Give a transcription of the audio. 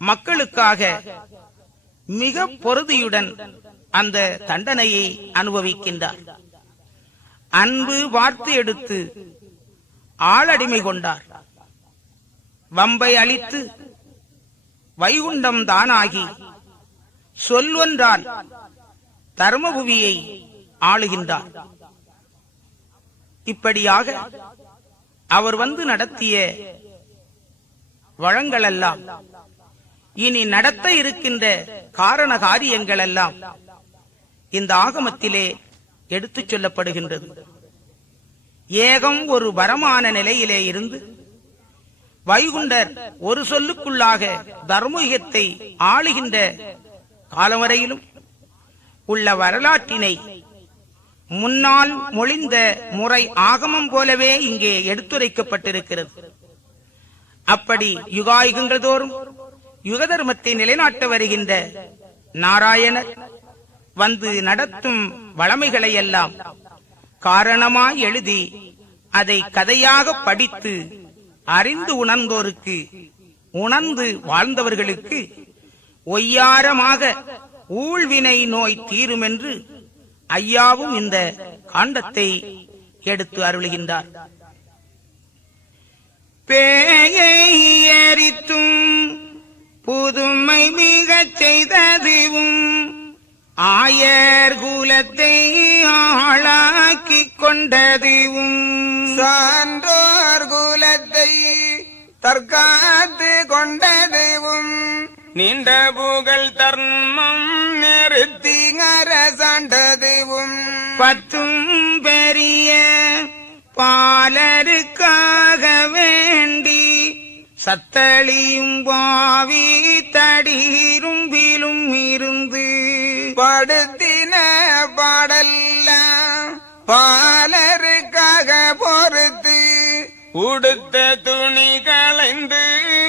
மக்களுக்காக மிக பொறுதியுடன் அந்த தண்டனையை அனுபவிக்கின்றார். அன்பு வார்த்து எடுத்து ஆளடிமை கொண்டார். வம்பை அளித்து வைகுண்டம் தானாகி சொல்வொன்றால் தர்மபுவியை ஆளுகின்றார். இப்படியாக அவர் வந்து நடத்திய வழங்களெல்லாம் இனி நடத்த இருக்கின்ற காரண காரியங்கள் எல்லாம் இந்த ஆகமத்திலே எடுத்துச் சொல்லப்படுகின்றது. ஏகம் ஒரு வரமான நிலையிலே இருந்து வைகுண்டர் ஒரு சொல்லுக்குள்ளாக தர்மயுகத்தை ஆளுகின்ற காலம் வரையிலும் உள்ள வரலாற்றினை முன்னால் மொழிந்த முறை ஆகமம் போலவே இங்கே எடுத்துரைக்கப்பட்டிருக்கிறது. அப்படி யுகாயுகங்கள் தோறும் யுக தர்மத்தை நிலைநாட்ட வருகின்ற நாராயணர் வந்து நடத்தும் வளமைகளை எல்லாம் காரணமாய் எழுதி அதை கதையாக படித்து அறிந்து உணர்ந்தோருக்கு, உணர்ந்து வாழ்ந்தவர்களுக்கு ஒய்யாரமாக ஊழ்வினை நோய் தீரும் என்று ஐயாவும் இந்த காண்டத்தை எடுத்து அருளுகின்றார். பேயை எரித்தும் புதுமை மிகச் செய்ததுவும் ஆயர் குலத்தை ஆளாக்கிக் கொண்டதுவும் சான்றோர் குலத்தை தற்காத்து கொண்டதுவும் நீண்ட புகழ் தர்மம் நிறுத்தி அரசாண்டதுவும் பத்தும் பெரிய பாலருக்காக வேண்டி சத்தளியும் பாவி தடீரும்பிலும் இருந்து படுத்தின பாடல்லாம் பாலருக்காக பொறுத்து உடுத்த துணி களைந்து